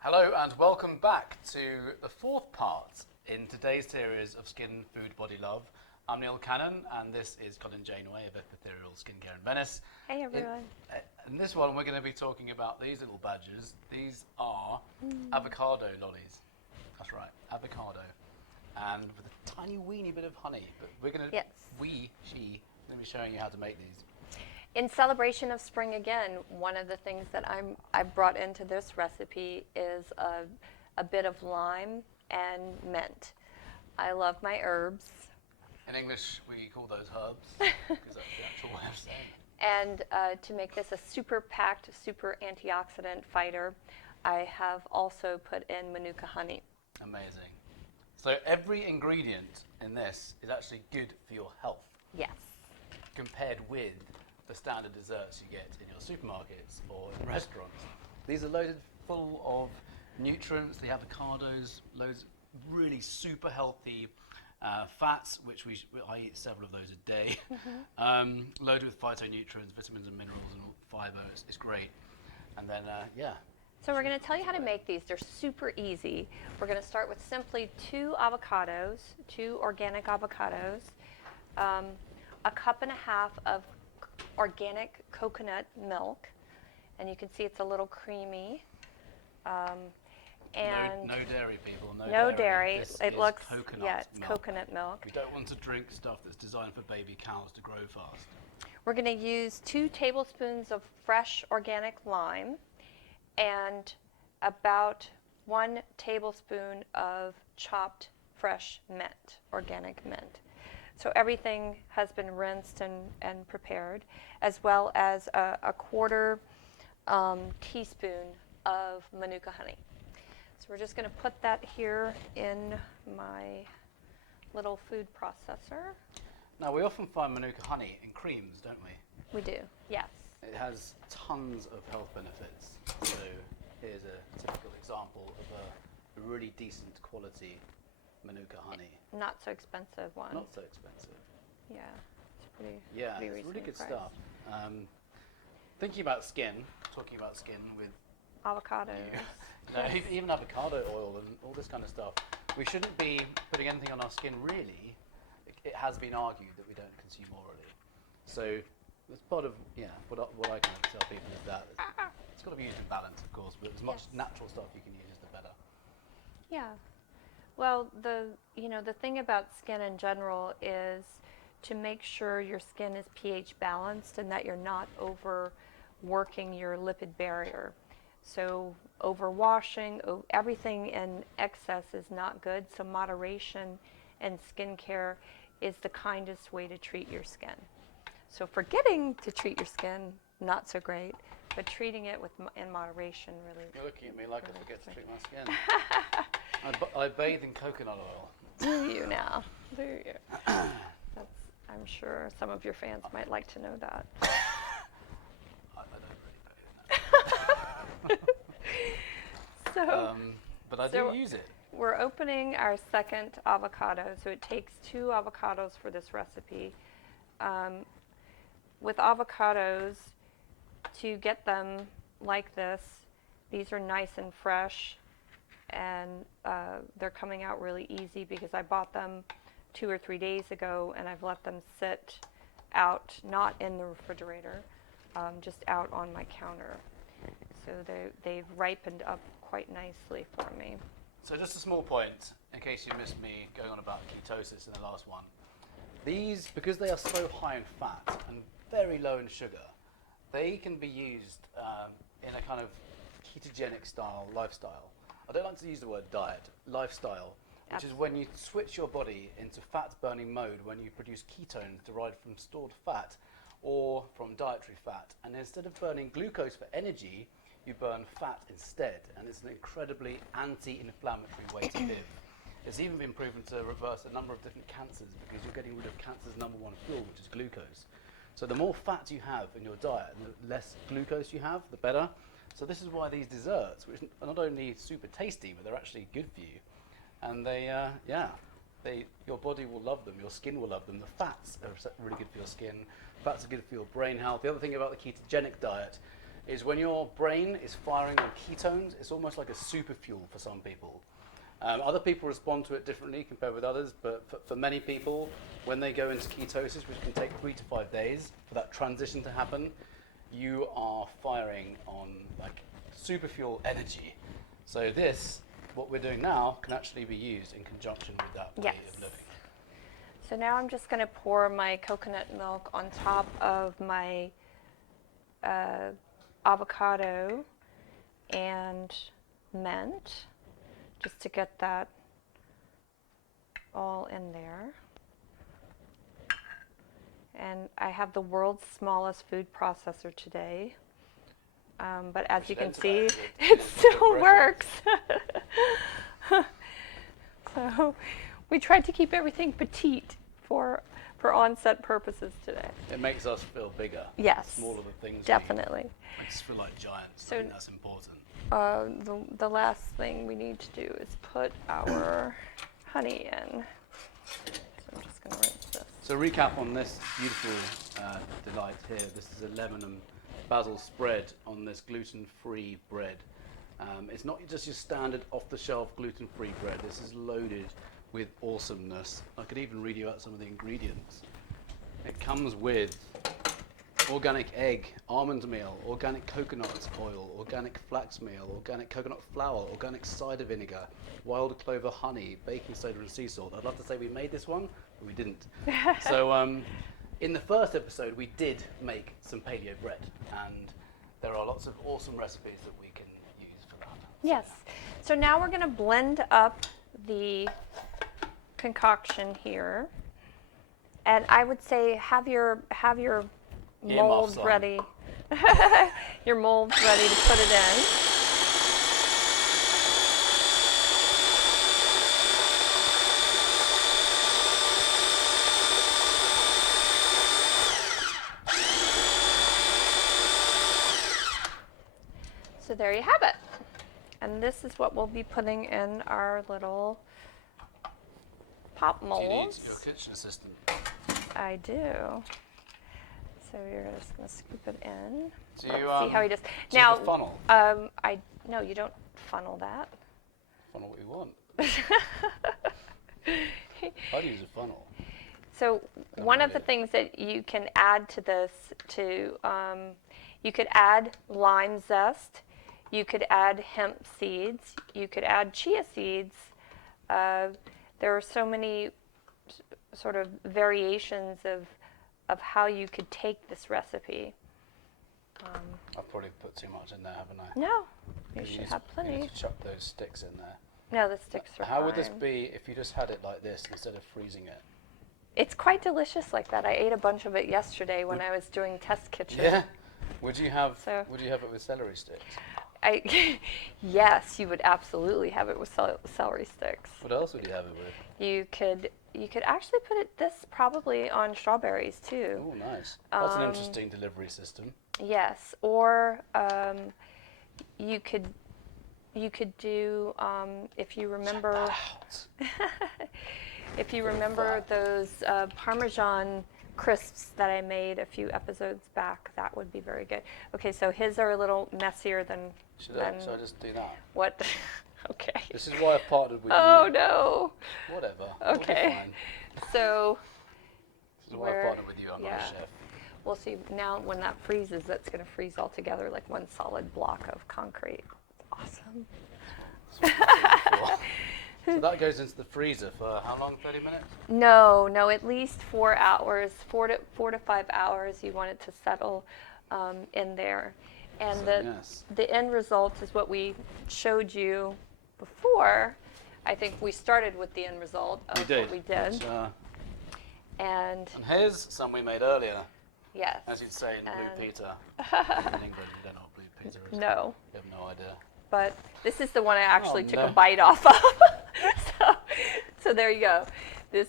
Hello and welcome back to the fourth part in today's series of Skin, Food, Body, Love. I'm Neil Cannon and this is Colin Janeway of Epitheurial Skincare in Venice. Hey everyone. In this one we're going to be talking about these little badgers. These are avocado lollies. That's right, avocado. And with a tiny weeny bit of honey. But we're going to, Yes. going to be showing you how to make these. In celebration of spring again, one of the things that I've brought into this recipe is a bit of lime and mint. I love my herbs. In English we call those herbs because that's the actual way of saying it. And to make this a super packed, super antioxidant fighter, I have also put in Manuka honey. Amazing. So every ingredient in this is actually good for your health Yes. compared with the standard desserts you get in your supermarkets or in restaurants. These are loaded full of nutrients, the avocados, loads of really super healthy fats, which I eat several of those a day, loaded with phytonutrients, vitamins and minerals and fiber. It's great. And then, So we're going to tell you how to make these. They're super easy. We're going to start with simply 2 avocados, 2 organic avocados, a cup and a half of organic coconut milk, and you can see it's a little creamy. And no dairy, people. no dairy. This It is looks, coconut yeah, it's milk. coconut milk. We don't want to drink stuff that's designed for baby cows to grow fast. We're going to use 2 tablespoons of fresh organic lime and about 1 tablespoon of chopped fresh mint, organic mint. So everything has been rinsed and prepared, as well as a quarter teaspoon of Manuka honey. So we're just going to put that here in my little food processor. Now, we often find Manuka honey in creams, don't we? We do, yes. It has tons of health benefits. So here's a typical example of a really decent quality Manuka honey. Not so expensive one. Not so expensive. Yeah, it's pretty. Yeah, pretty it's really reasonably good priced. stuff. Thinking about skin, talking about skin with Avocados. even avocado oil and all this kind of stuff. We shouldn't be putting anything on our skin really. It has been argued that we don't consume orally. So that's part of what I kind of tell people is that it's got to be used in balance, of course, but as much natural stuff you can use, the better. Yeah. Well, the thing about skin in general is to make sure your skin is pH balanced and that you're not overworking your lipid barrier. So overwashing, everything in excess is not good. So moderation in skincare is the kindest way to treat your skin. So forgetting to treat your skin, not so great, but treating it in moderation really. You're looking at me like I forget to treat my skin. I bathe in coconut oil. Do you now? Do you? I'm sure some of your fans might like to know that. I don't really bathe in that. So, but I do use it. We're opening our second avocado, so it takes 2 avocados for this recipe. With avocados, to get them like this, these are nice and fresh, and they're coming out really easy because I bought them 2 or 3 days ago, and I've let them sit out, not in the refrigerator, just out on my counter. So they've ripened up quite nicely for me. So just a small point, in case you missed me going on about ketosis in the last one. These, because they are so high in fat and very low in sugar, they can be used in a kind of ketogenic style lifestyle. I don't like to use the word diet, lifestyle, which is when you switch your body into fat burning mode when you produce ketones derived from stored fat or from dietary fat. And instead of burning glucose for energy, you burn fat instead. And it's an incredibly anti-inflammatory way to live. It's even been proven to reverse a number of different cancers because you're getting rid of cancer's #1 fuel, which is glucose. So the more fat you have in your diet and the less glucose you have, the better. So this is why these desserts, which are not only super tasty, but they're actually good for you. And your body will love them, your skin will love them. The fats are really good for your skin. Fats are good for your brain health. The other thing about the ketogenic diet is when your brain is firing on ketones, it's almost like a super fuel for some people. Other people respond to it differently compared with others, but for many people, when they go into ketosis, which can take 3 to 5 days for that transition to happen, you are firing on like super fuel energy. So this, what we're doing now, can actually be used in conjunction with that way of living. So now I'm just going to pour my coconut milk on top of my avocado and mint, just to get that all in there. And I have the world's smallest food processor today. But as you can see, it still works. So we tried to keep everything petite for on-set purposes today. It makes us feel bigger. Yes. Smaller the things. Definitely. We just feel like giants. So I think that's important. The last thing we need to do is put our honey in. So I'm just going to rinse this. So recap on this beautiful delight here. This is a lemon and basil spread on this gluten-free bread. It's not just your standard off-the-shelf gluten-free bread. This is loaded with awesomeness. I could even read you out some of the ingredients. It comes with organic egg, almond meal, organic coconut oil, organic flax meal, organic coconut flour, organic cider vinegar, wild clover honey, baking soda and sea salt. I'd love to say we made this one, but we didn't. So in the first episode, we did make some paleo bread, and there are lots of awesome recipes that we can use for that. Yes. So now we're going to blend up the concoction here, and I would say have your mold ready. Your mold ready to put it in. So there you have it. And this is what we'll be putting in our little pop molds. Do you need your kitchen assistant? I do. So you're just going to scoop it in. Do you, see how he does. Do Now, you have a funnel? No, you don't funnel that. Funnel what you want. I'd use a funnel. So one of the things that you can add to this, you could add lime zest, you could add hemp seeds, you could add chia seeds. There are so many sort of variations of how you could take this recipe. I've probably put too much in there, haven't I? No, you should have You plenty. need to chuck those sticks in there. No, the sticks are How would this fine. be if you just had it like this instead of freezing it? It's quite delicious like that. I ate a bunch of it yesterday when I was doing test kitchen. Yeah. Would you have So- Would you have it with celery sticks? Yes, you would absolutely have it with celery sticks. What else would you have it with? You could actually put this probably on strawberries too. Oh, nice. That's an interesting delivery system. Yes, or you could do if you remember if you remember those Parmesan crisps that I made a few episodes back. That would be very good. Okay, so his are a little messier than Should I just do that? what? Okay. This is why I've partnered with Oh you. no. Whatever. Okay. We'll be fine. So This is why I've partnered with you. I'm not a yeah. chef. We'll see. Now when that freezes, that's going to freeze all together like one solid block of concrete. Awesome. So that goes into the freezer for how long? 30 minutes? No, at least 4 hours, 4 to 5 hours. You want it to settle in there, and the end result is what we showed you before. I think we started with the end result of what we did, Which, and and here's some we made earlier, yes, as you'd say in Blue And- Peter. In England, you don't know what Blue Peter is. no. You have no idea. But this is the one I actually took no. a bite off of. so there you go. This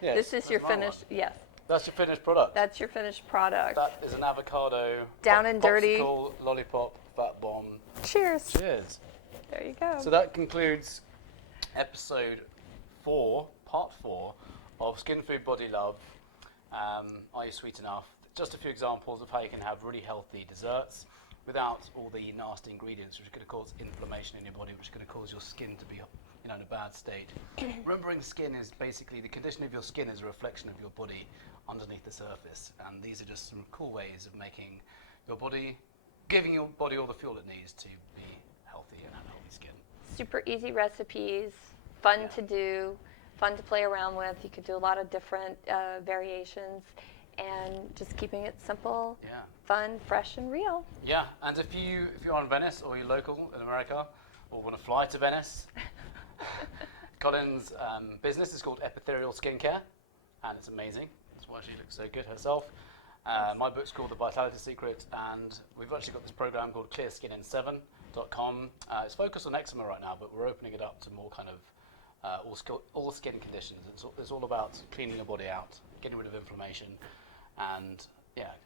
Yes, is your that's my finished. one. Yes, That's your finished product. that's your finished product. That is an avocado. Down and dirty. Popsicle, lollipop, fat bomb. Cheers. Cheers. There you go. So that concludes episode 4, part 4 of Skin Food Body Love. Are you sweet enough? Just a few examples of how you can have really healthy desserts without all the nasty ingredients which are going to cause inflammation in your body, which is going to cause your skin to be in a bad state. Remembering skin is basically the condition of your skin is a reflection of your body underneath the surface, and these are just some cool ways of making your body, giving your body all the fuel it needs to be healthy and have healthy skin. Super easy recipes, fun to do, fun to play around with. You could do a lot of different variations, and just keeping it simple, fun, fresh, and real. Yeah, and if you're in Venice or you're local in America or want to fly to Venice, Colin's business is called Epithelial Skincare, and it's amazing. That's why she looks so good herself. My book's called The Vitality Secret, and we've actually got this program called ClearSkinIn7.com. It's focused on eczema right now, but we're opening it up to more kind of all skin conditions. It's all about cleaning your body out, getting rid of inflammation, and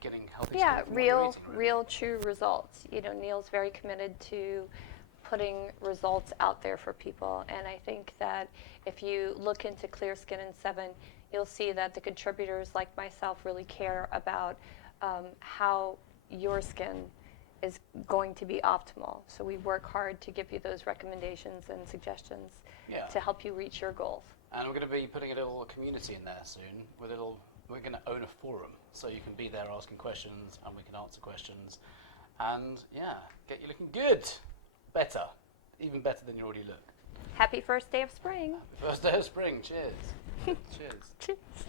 getting healthy skin. Yeah, from what you're real, eating, really. real, true results. Neil's very committed to putting results out there for people, and I think that if you look into Clear Skin in 7, you'll see that the contributors like myself really care about how your skin is going to be optimal. So we work hard to give you those recommendations and suggestions to help you reach your goals. And we're going to be putting a little community in there soon. We're going to own a forum, so you can be there asking questions, and we can answer questions, and get you looking good, better, even better than you already look. Happy first day of spring. Happy first day of spring. Cheers. Cheers. Cheers.